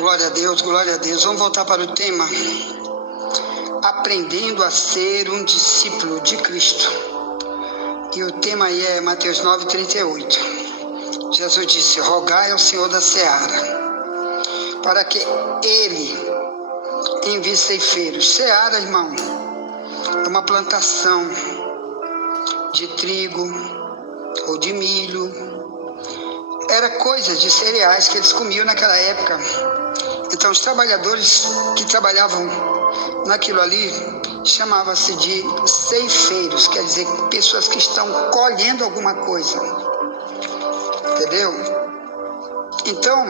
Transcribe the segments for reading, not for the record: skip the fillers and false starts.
Glória a Deus, glória a Deus. Vamos voltar para o tema. Aprendendo a ser um discípulo de Cristo. E o tema aí é Mateus 9:38. Jesus disse: rogai ao Senhor da seara, para que Ele envie ceifeiros. Seara, irmão, é uma plantação de trigo ou de milho. Era coisas de cereais que eles comiam naquela época. Então, os trabalhadores que trabalhavam naquilo ali chamava-se de ceifeiros, quer dizer, pessoas que estão colhendo alguma coisa. Entendeu? Então,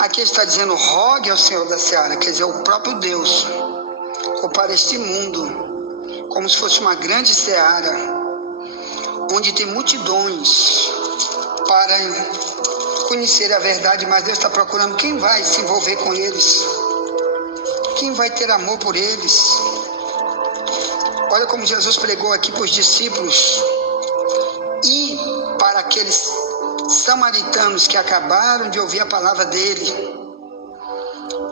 aqui está dizendo: rogue ao Senhor da seara, quer dizer, o próprio Deus, ou para este mundo, como se fosse uma grande seara, onde tem multidões para conhecer a verdade, mas Deus está procurando quem vai se envolver com eles, quem vai ter amor por eles. Olha como Jesus pregou aqui para os discípulos e para aqueles samaritanos que acabaram de ouvir a palavra dele.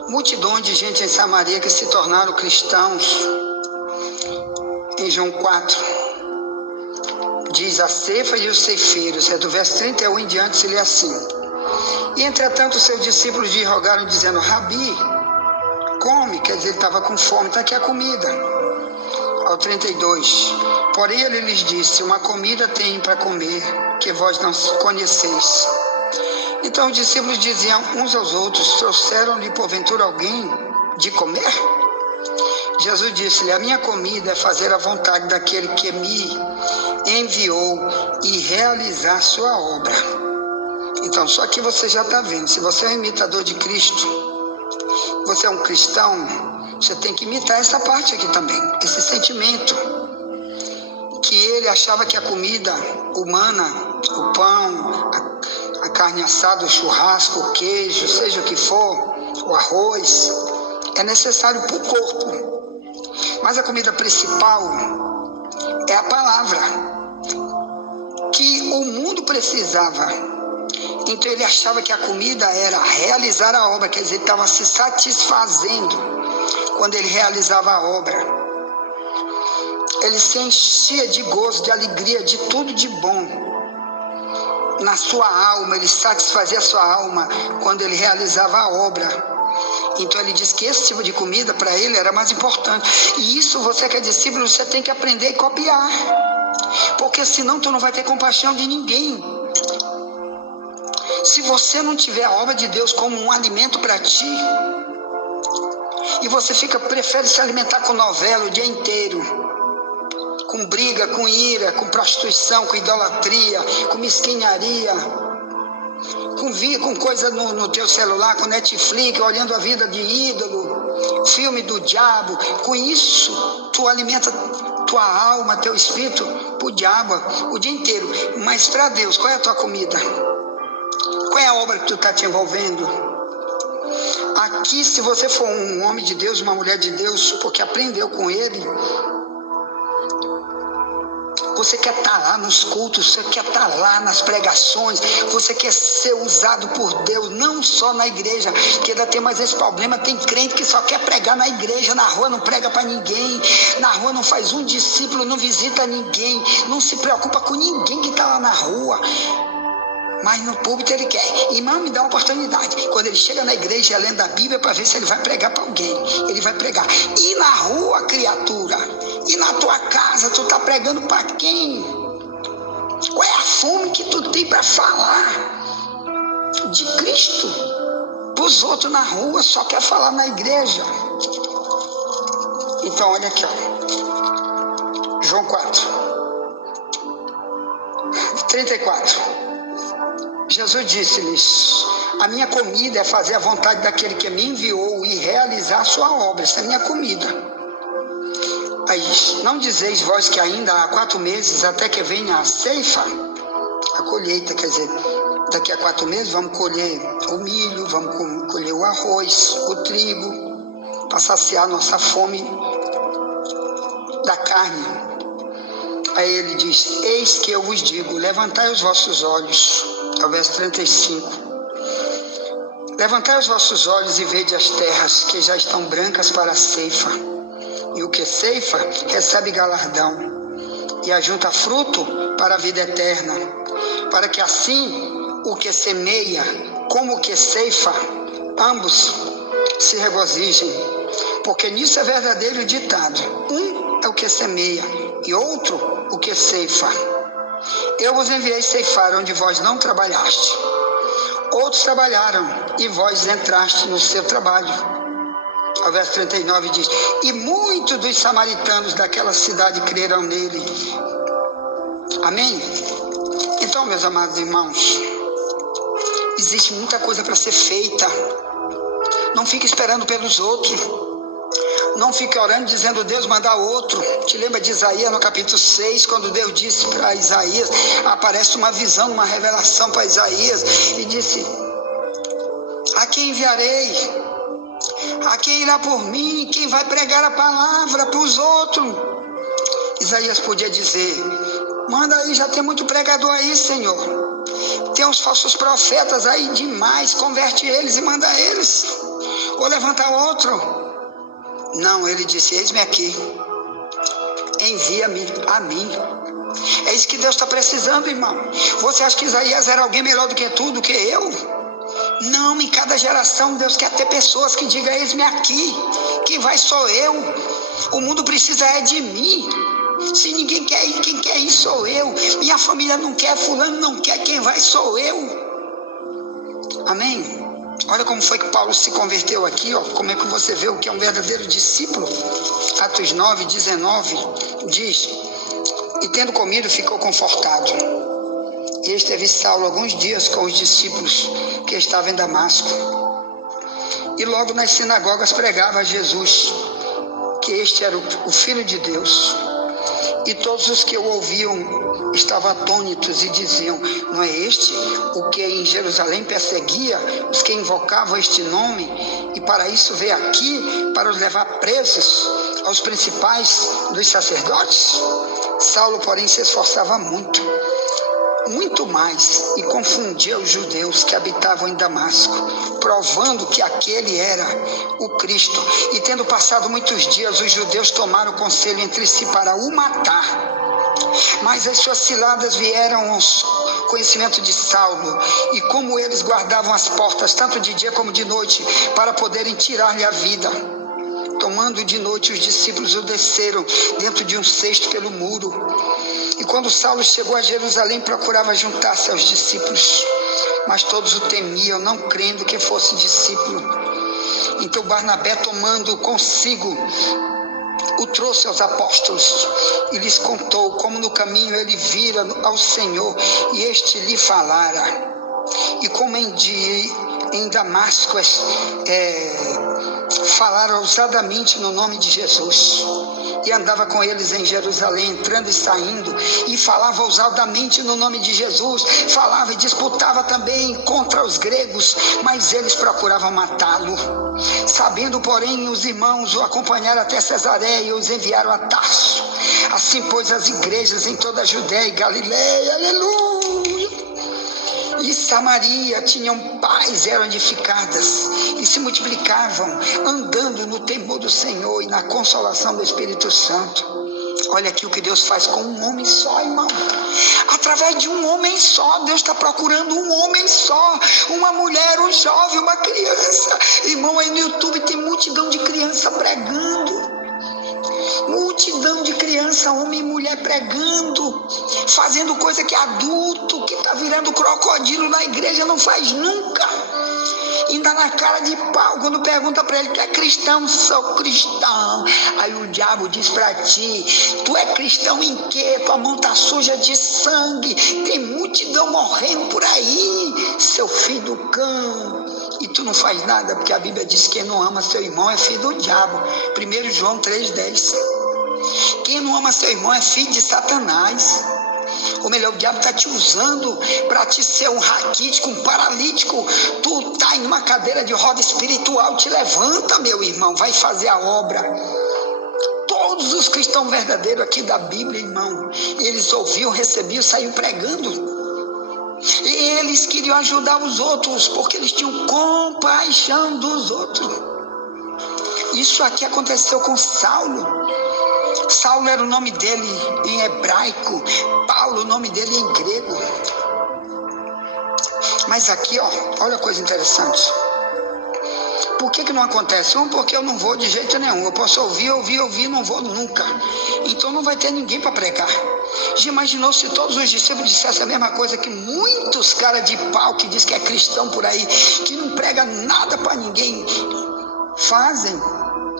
Multidão de gente em Samaria que se tornaram cristãos. Em João 4 diz: a ceifa e os ceifeiros, é do verso 31 em diante, se lê assim: e entretanto os seus discípulos lhe rogaram, dizendo: Rabi, come, quer dizer, ele estava com fome, está aqui a comida. Ao 32, porém ele lhes disse: uma comida tem para comer, que vós não conheceis. Então os discípulos diziam uns aos outros: trouxeram-lhe porventura alguém de comer? Jesus disse-lhe: a minha comida é fazer a vontade daquele que me enviou e realizar sua obra. Então, só que você já está vendo, se você é um imitador de Cristo, você é um cristão, você tem que imitar essa parte aqui também, esse sentimento, que ele achava que a comida humana, o pão, a carne assada, o churrasco, o queijo, seja o que for, o arroz, é necessário para o corpo. Mas a comida principal é a palavra, que o mundo precisava. Então ele achava que a comida era realizar a obra, quer dizer, ele estava se satisfazendo quando ele realizava a obra. Ele se enchia de gozo, de alegria, de tudo de bom na sua alma, ele satisfazia a sua alma quando ele realizava a obra. Então ele diz que esse tipo de comida para ele era mais importante. E isso, você que é discípulo, você tem que aprender e copiar, porque senão tu não vai ter compaixão de ninguém. Se você não tiver a obra de Deus como um alimento para ti, e você prefere se alimentar com novela o dia inteiro, com briga, com ira, com prostituição, com idolatria, com mesquinharia, com coisa no teu celular, com Netflix, olhando a vida de ídolo, filme do diabo, com isso tu alimenta tua alma, teu espírito pro diabo o dia inteiro. Mas para Deus, qual é a tua comida? Qual é a obra que tu está te envolvendo? Aqui, se você for um homem de Deus, uma mulher de Deus, porque aprendeu com ele, você quer estar lá nos cultos, você quer estar lá nas pregações, você quer ser usado por Deus, não só na igreja, que ainda tem mais esse problema. Tem crente que só quer pregar na igreja, na rua não prega para ninguém, na rua não faz um discípulo, não visita ninguém, não se preocupa com ninguém que está lá na rua. Mas no púlpito ele quer. Irmão, me dá uma oportunidade. Quando ele chega na igreja, é lendo a Bíblia para ver se ele vai pregar para alguém. Ele vai pregar. E na rua, criatura? E na tua casa, tu está pregando para quem? Qual é a fome que tu tem para falar de Cristo para os outros na rua? Só quer falar na igreja. Então, olha aqui, ó. João 4:34. Jesus disse-lhes: a minha comida é fazer a vontade daquele que me enviou e realizar a sua obra. Essa é a minha comida. Aí, não dizeis vós que ainda há 4 meses até que venha a ceifa, a colheita, quer dizer, daqui a 4 meses vamos colher o milho, vamos colher o arroz, o trigo, para saciar nossa fome da carne. Aí ele diz: eis que eu vos digo, levantai os vossos olhos. Ao verso 35. Levantai os vossos olhos e vede as terras, que já estão brancas para a ceifa. E o que ceifa, recebe galardão, e ajunta fruto para a vida eterna, para que assim o que semeia, como o que ceifa, ambos se regozijem. Porque nisso é verdadeiro o ditado: um é o que semeia, e outro o que ceifa. Eu vos enviei ceifar onde vós não trabalhaste. Outros trabalharam, e vós entraste no seu trabalho. O verso 39 diz: e muitos dos samaritanos daquela cidade creram nele. Amém? Então, meus amados irmãos, existe muita coisa para ser feita. Não fique esperando pelos outros. Não fique orando dizendo Deus mandar outro. Te lembra de Isaías no capítulo 6, quando Deus disse para Isaías, aparece uma visão, uma revelação para Isaías, e disse: a quem enviarei? A quem irá por mim? Quem vai pregar a palavra para os outros? Isaías podia dizer: manda aí, já tem muito pregador aí, Senhor. Tem uns falsos profetas aí demais, converte eles e manda eles. Ou levanta outro. Não, ele disse: eis-me aqui, envia-me a mim. É isso que Deus está precisando, irmão. Você acha que Isaías era alguém melhor do que tu, do que eu? Não, em cada geração Deus quer ter pessoas que digam: eis-me aqui, quem vai sou eu. O mundo precisa é de mim. Se ninguém quer ir, quem quer ir sou eu. Minha família não quer, fulano não quer, quem vai sou eu. Amém? Olha como foi que Paulo se converteu aqui, ó. Como é que você vê o que é um verdadeiro discípulo? Atos 9, 19 diz: e tendo comido ficou confortado. E esteve Saulo alguns dias com os discípulos que estavam em Damasco. E logo nas sinagogas pregava a Jesus, que este era o Filho de Deus. E todos os que o ouviam estavam atônitos e diziam: não é este o que em Jerusalém perseguia os que invocavam este nome? E para isso veio aqui, para os levar presos aos principais dos sacerdotes? Saulo, porém, se esforçava muito mais, e confundia os judeus que habitavam em Damasco, provando que aquele era o Cristo. E tendo passado muitos dias, os judeus tomaram conselho entre si para o matar. Mas as suas ciladas vieram ao conhecimento de Saulo, e como eles guardavam as portas, tanto de dia como de noite, para poderem tirar-lhe a vida, tomando de noite, os discípulos o desceram dentro de um cesto pelo muro. E quando Saulo chegou a Jerusalém, procurava juntar-se aos discípulos, mas todos o temiam, não crendo que fosse discípulo. Então Barnabé, tomando consigo, o trouxe aos apóstolos e lhes contou como no caminho ele vira ao Senhor e este lhe falara. E como em Damasco falara ousadamente no nome de Jesus. E andava com eles em Jerusalém, entrando e saindo, e falava ousadamente no nome de Jesus, falava e disputava também contra os gregos, mas eles procuravam matá-lo. Sabendo, porém, os irmãos o acompanharam até Cesareia e os enviaram a Tarso. Assim, pois, as igrejas em toda a Judéia e Galileia, aleluia, e Samaria tinham paz, eram edificadas e se multiplicavam, andando no temor do Senhor e na consolação do Espírito Santo. Olha aqui o que Deus faz com um homem só, irmão. Através de um homem só, Deus está procurando um homem só, uma mulher, um jovem, uma criança. Irmão, aí no YouTube tem multidão de criança pregando. Multidão de criança, homem e mulher pregando, fazendo coisa que adulto, que está virando crocodilo na igreja, não faz nunca. Ainda na cara de pau, quando pergunta para ele: tu é cristão? Sou cristão. Aí o diabo diz para ti: tu é cristão em quê? Tua mão está suja de sangue, tem multidão morrendo por aí, seu filho do cão. E tu não faz nada, porque a Bíblia diz que quem não ama seu irmão é filho do diabo. 1 João 3,10. Quem não ama seu irmão é filho de Satanás. Ou melhor, o diabo está te usando para te ser um raquítico, um paralítico. Tu está em uma cadeira de roda espiritual, te levanta, meu irmão, vai fazer a obra. Todos os cristãos verdadeiros aqui da Bíblia, irmão, eles ouviam, recebiam, saíam pregando. E eles queriam ajudar os outros, porque eles tinham compaixão dos outros. Isso aqui aconteceu com Saulo. Saulo era o nome dele em hebraico, Paulo o nome dele em grego. Mas aqui, olha a coisa interessante. Por que não acontece? Porque eu não vou de jeito nenhum. Eu posso ouvir, não vou nunca. Então não vai ter ninguém para pregar. Já imaginou se todos os discípulos dissessem a mesma coisa que muitos caras de pau que diz que é cristão por aí, que não prega nada para ninguém, fazem?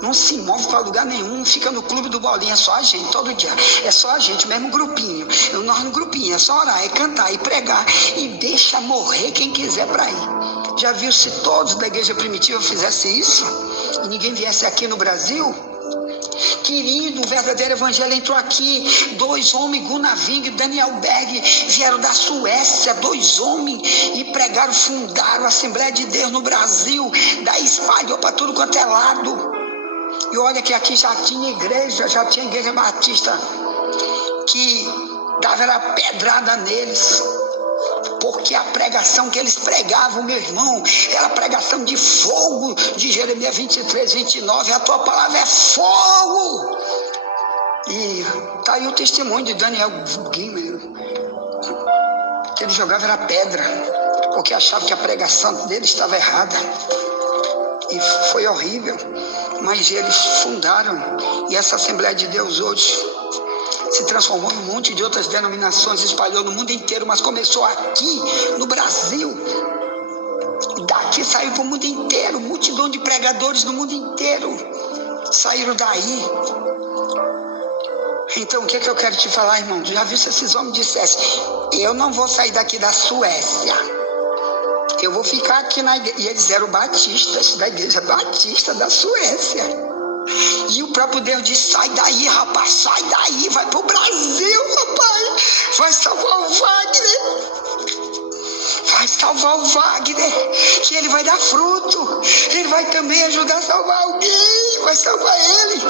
Não se move para lugar nenhum, fica no clube do Bolinha, é só a gente, todo dia. É só a gente, mesmo grupinho. Nós no grupinho, é só orar, é cantar, e pregar. E deixa morrer quem quiser para ir. Já viu se todos da igreja primitiva fizessem isso? E ninguém viesse aqui no Brasil? Querido, o verdadeiro evangelho entrou aqui. 2 homens, Gunnar Wing e Daniel Berg, vieram da Suécia, 2 homens, e pregaram, fundaram a Assembleia de Deus no Brasil. Daí espalhou para tudo quanto é lado. E olha que aqui já tinha igreja batista, que dava era pedrada neles, porque a pregação que eles pregavam, meu irmão, era pregação de fogo, de Jeremias 23, 29, a tua palavra é fogo. E tá aí o testemunho de Daniel Guimer, que ele jogava era pedra, porque achava que a pregação dele estava errada. E foi horrível, mas eles fundaram, e essa Assembleia de Deus hoje se transformou em um monte de outras denominações, espalhou no mundo inteiro, mas começou aqui no Brasil, e daqui saiu para o mundo inteiro, multidão de pregadores no mundo inteiro saíram daí. Então o que eu quero te falar, irmão? Já viu se esses homens dissessem: eu não vou sair daqui da Suécia, eu vou ficar aqui na igreja. E eles eram batistas, da igreja batista da Suécia. E o próprio Deus disse: sai daí, rapaz, sai daí, vai pro Brasil, rapaz. Vai salvar o Wagner. Vai salvar o Wagner, que ele vai dar fruto. Ele vai também ajudar a salvar alguém. Vai salvar ele.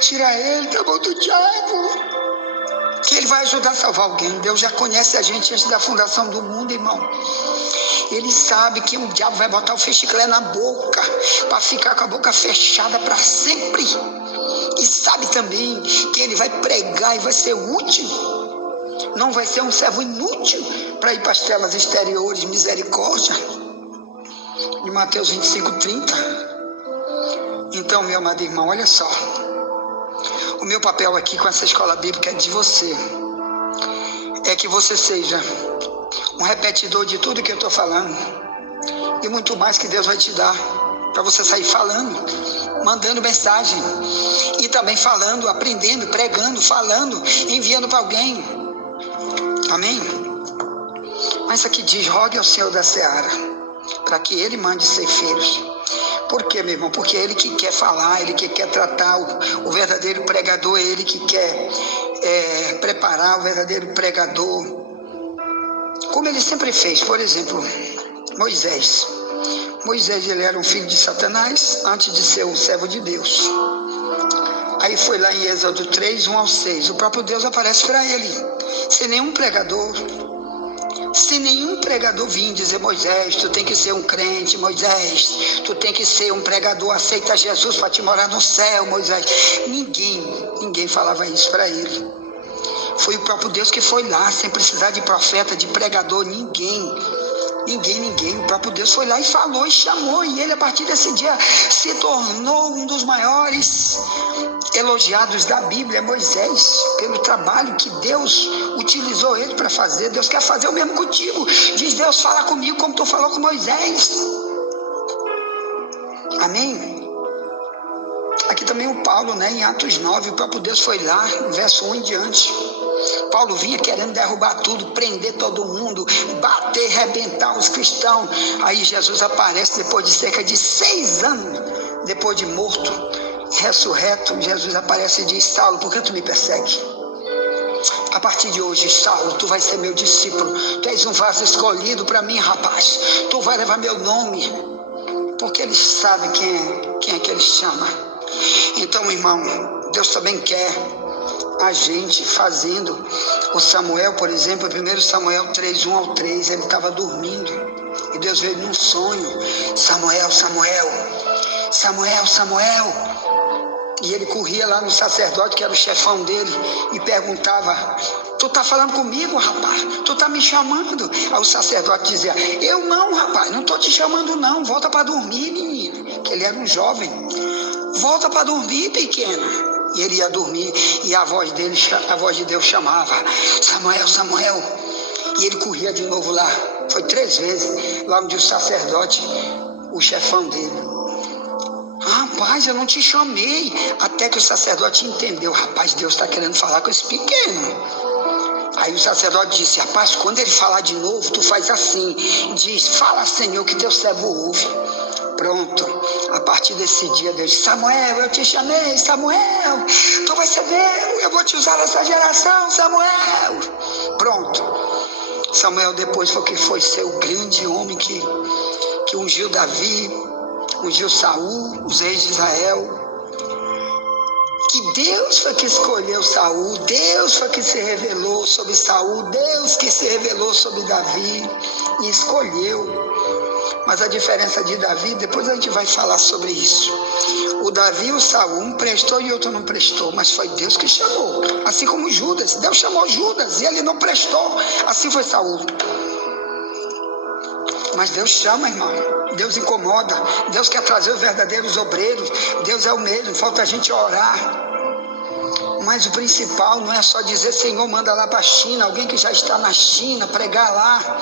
Tira ele da mão do diabo, que ele vai ajudar a salvar alguém. Deus já conhece a gente antes da fundação do mundo, irmão. Ele sabe que o diabo vai botar o fechiclé na boca, para ficar com a boca fechada para sempre. E sabe também que ele vai pregar e vai ser útil. Não vai ser um servo inútil para ir para as telas exteriores, misericórdia. De Mateus 25, 30. Então, meu amado irmão, olha só. O meu papel aqui com essa escola bíblica é de você. É que você seja um repetidor de tudo que eu estou falando. E muito mais que Deus vai te dar. Para você sair falando, mandando mensagem. E também falando, aprendendo, pregando, falando, enviando para alguém. Amém? Mas aqui diz: rogue ao Senhor da Seara, para que Ele mande ceifeiros. Por quê, meu irmão? Porque é Ele que quer falar, Ele que quer tratar o verdadeiro pregador, é Ele que quer preparar o verdadeiro pregador. Como Ele sempre fez. Por exemplo, Moisés. Moisés, ele era um filho de Satanás antes de ser um servo de Deus. Aí foi lá em Êxodo 3, 1 ao 6. O próprio Deus aparece para ele, sem nenhum pregador. Se nenhum pregador vir dizer: Moisés, tu tem que ser um crente, Moisés, tu tem que ser um pregador, aceita Jesus para te morar no céu, Moisés. Ninguém falava isso para ele. Foi o próprio Deus que foi lá, sem precisar de profeta, de pregador, ninguém. O próprio Deus foi lá e falou e chamou, e ele a partir desse dia se tornou um dos maiores elogiados da Bíblia, Moisés, pelo trabalho que Deus utilizou ele para fazer. Deus quer fazer o mesmo contigo. Diz Deus: fala comigo como tu falou com Moisés. Amém? Aqui também o Paulo, em Atos 9, o próprio Deus foi lá, no verso 1 em diante. Paulo vinha querendo derrubar tudo, prender todo mundo, bater, arrebentar os cristãos. Aí Jesus aparece depois de cerca de 6 anos, depois de morto, ressurreto. Jesus aparece e diz: Saulo, por que tu me persegue? A partir de hoje, Saulo, tu vai ser meu discípulo. Tu és um vaso escolhido para mim, rapaz. Tu vai levar meu nome, porque ele sabe quem é que ele chama. Então, irmão, Deus também quer a gente fazendo. O Samuel, por exemplo, 1 Samuel 3, 1 ao 3, ele estava dormindo. E Deus veio num sonho: Samuel, Samuel, Samuel, Samuel. E ele corria lá no sacerdote, que era o chefão dele, e perguntava: tu tá falando comigo, rapaz? Tu tá me chamando? Aí o sacerdote dizia: eu não, rapaz, não tô te chamando não, volta para dormir, menino. Que ele era um jovem. Volta para dormir, pequeno. E ele ia dormir, e a voz de Deus chamava: Samuel, Samuel. E ele corria de novo lá. Foi 3 vezes, lá onde o sacerdote, o chefão dele: rapaz, eu não te chamei. Até que o sacerdote entendeu: rapaz, Deus está querendo falar com esse pequeno. Aí o sacerdote disse: rapaz, quando ele falar de novo, tu faz assim, diz: fala, Senhor, que teu servo ouve. Pronto. A partir desse dia, Deus disse: Samuel, eu te chamei, Samuel, tu vai saber, eu vou te usar nessa geração, Samuel. Pronto. Samuel depois foi ser o grande homem que ungiu Davi, ungiu Saul, os reis de Israel. Que Deus foi que escolheu Saul, Deus foi que se revelou sobre Saul, Deus que se revelou sobre Davi e escolheu. Mas a diferença de Davi, depois a gente vai falar sobre isso. O Davi e o Saul, um prestou e outro não prestou, mas foi Deus que chamou. Assim como Judas, Deus chamou Judas e ele não prestou, assim foi Saul. Mas Deus chama, irmão, Deus incomoda, Deus quer trazer os verdadeiros obreiros, Deus é o mesmo, falta a gente orar. Mas o principal não é só dizer: Senhor, manda lá para a China, alguém que já está na China, pregar lá,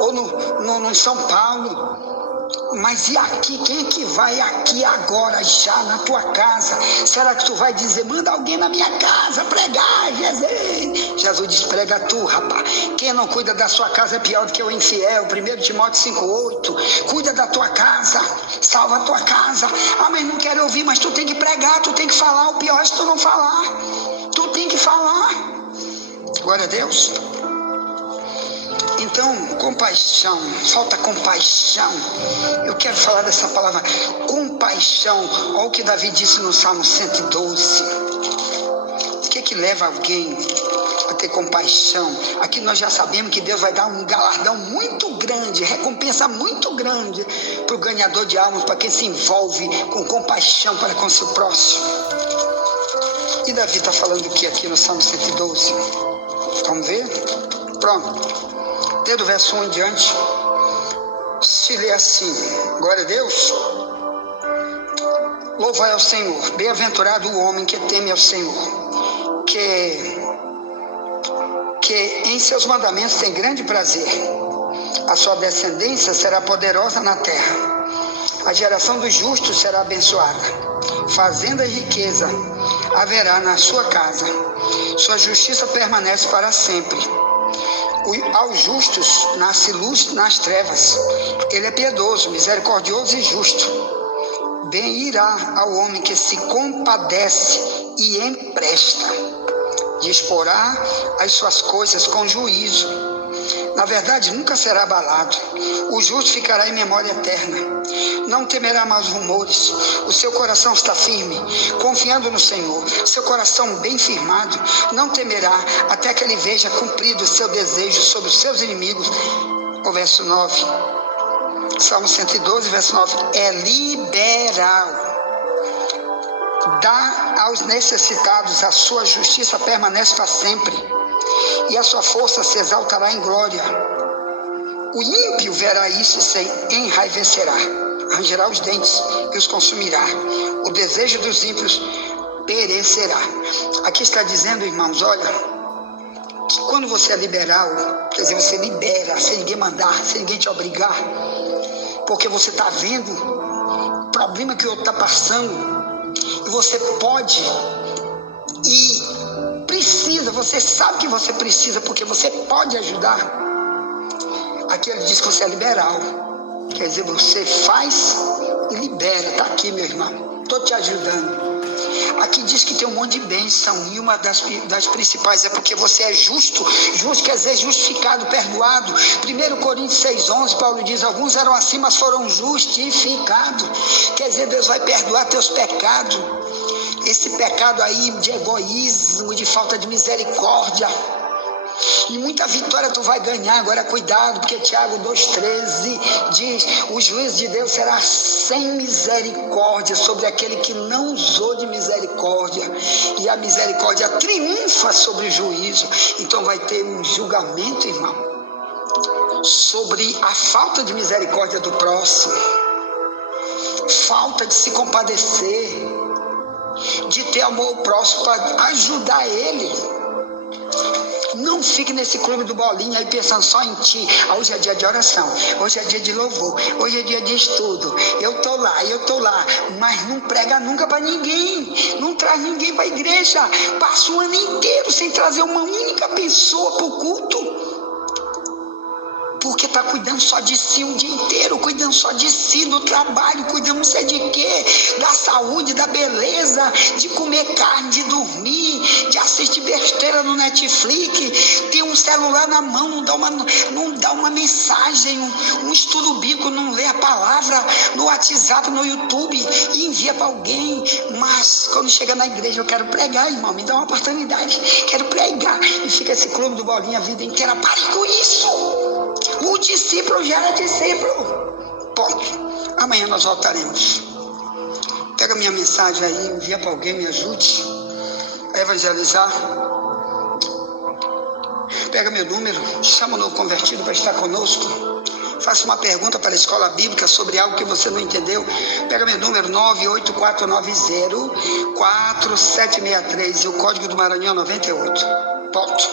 ou no São Paulo. Mas e aqui? Quem é que vai aqui agora, já na tua casa? Será que tu vai dizer: manda alguém na minha casa pregar, Jesus? Jesus diz: prega tu, rapaz. Quem não cuida da sua casa é pior do que o infiel. 1 Timóteo 5,8. Cuida da tua casa, salva a tua casa. Ah, mas não quero ouvir. Mas tu tem que pregar, tu tem que falar. O pior é se tu não falar. Tu tem que falar. Glória a Deus. Então, compaixão, falta compaixão. Eu quero falar dessa palavra, compaixão. Olha o que Davi disse no Salmo 112. O que leva alguém a ter compaixão? Aqui nós já sabemos que Deus vai dar um galardão muito grande, recompensa muito grande para o ganhador de almas, para quem se envolve com compaixão para com o seu próximo. E Davi está falando o que aqui no Salmo 112? Vamos ver? Pronto. Desde o verso 1 em diante, se lê assim: glória a Deus. Louvai ao Senhor, bem-aventurado o homem que teme ao Senhor, que em seus mandamentos tem grande prazer. A sua descendência será poderosa na terra. A geração dos justos será abençoada. Fazenda e riqueza haverá na sua casa. Sua justiça permanece para sempre. Aos justos nasce luz nas trevas. Ele é piedoso, misericordioso e justo. Bem irá ao homem que se compadece e empresta. Disporá as suas coisas com juízo. Na verdade, nunca será abalado. O justo ficará em memória eterna. Não temerá mais rumores. O seu coração está firme, confiando no Senhor. Seu coração bem firmado. Não temerá até que ele veja cumprido o seu desejo sobre os seus inimigos. O verso 9. Salmo 112, verso 9. É liberal. Dá aos necessitados, a sua justiça permanece para sempre. E a sua força se exaltará em glória. O ímpio verá isso e se enraivecerá, rangerá os dentes e os consumirá. O desejo dos ímpios perecerá. Aqui está dizendo, irmãos, olha, que quando você é liberal, quer dizer, você libera, sem ninguém mandar, sem ninguém te obrigar, porque você está vendo o problema que o outro está passando, e você pode e precisa, você sabe que você precisa, porque você pode ajudar. Aqui ele diz que você é liberal, quer dizer, você faz e libera. Está aqui, meu irmão, estou te ajudando. Aqui diz que tem um monte de bênção, e uma das principais é porque você é justo. Justo quer dizer justificado, perdoado. 1 Coríntios 6,11, Paulo diz: alguns eram assim, mas foram justificados. Quer dizer, Deus vai perdoar teus pecados. esse pecado aí de egoísmo, de falta de misericórdia. E muita vitória tu vai ganhar. Agora cuidado, porque Tiago 2,13 diz: o juízo de Deus será sem misericórdia sobre aquele que não usou de misericórdia, e a misericórdia triunfa sobre o juízo. Então vai ter um julgamento, irmão, sobre a falta de misericórdia do próximo, falta de se compadecer, de ter amor ao próximo para ajudar ele. Não fique nesse clube do bolinha aí pensando só em ti. Hoje é dia de oração, hoje é dia de louvor, hoje é dia de estudo. Eu tô lá, mas não prega nunca para ninguém, não traz ninguém para a igreja. Passa o ano inteiro sem trazer uma única pessoa para o culto, porque está cuidando só de si o dia inteiro, cuidando só de si, do trabalho, cuidando não sei de quê, da saúde, da beleza, de comer carne, de dormir, de assistir besteira no Netflix, ter um celular na mão, não dá uma mensagem, um estudo bíblico, não lê a palavra no WhatsApp, no YouTube, e envia para alguém. Mas quando chega na igreja, eu quero pregar, irmão, me dá uma oportunidade, quero pregar, e fica esse clube do bolinha a vida inteira. Pare com isso. O discípulo já é discípulo. Ponto. Amanhã nós voltaremos. Pega minha mensagem aí, envia para alguém, me ajude a evangelizar. Pega meu número, chama o novo convertido para estar conosco. Faça uma pergunta para a escola bíblica sobre algo que você não entendeu. Pega meu número 984904763 e o código do Maranhão 98. Ponto.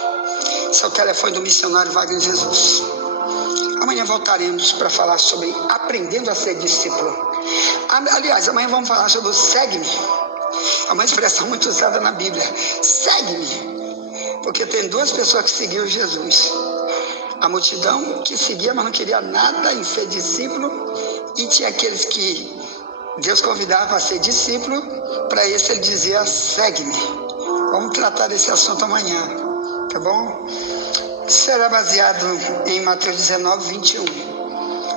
Esse é o telefone do missionário Wagner Jesus. Amanhã voltaremos para falar sobre aprendendo a ser discípulo. Aliás, amanhã vamos falar sobre o segue-me. É uma expressão muito usada na Bíblia. Segue-me. Porque tem duas pessoas que seguiram Jesus. A multidão que seguia, mas não queria nada em ser discípulo. E tinha aqueles que Deus convidava para ser discípulo. Para esse ele dizia, segue-me. Vamos tratar desse assunto amanhã. Tá bom? Será baseado em Mateus 19:21,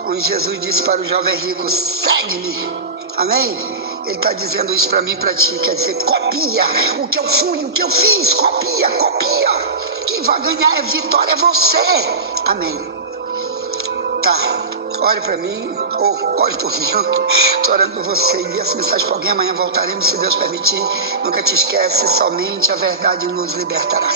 onde Jesus disse para o jovem rico, segue-me. Amém? Ele está dizendo isso para mim e para ti, quer dizer, copia o que eu fui, o que eu fiz, copia. Quem vai ganhar a vitória é você. Amém. Tá, ore para mim, ou ore por mim, estou orando por você, envia essa mensagem para alguém, amanhã voltaremos, se Deus permitir. Nunca te esquece, somente a verdade nos libertará.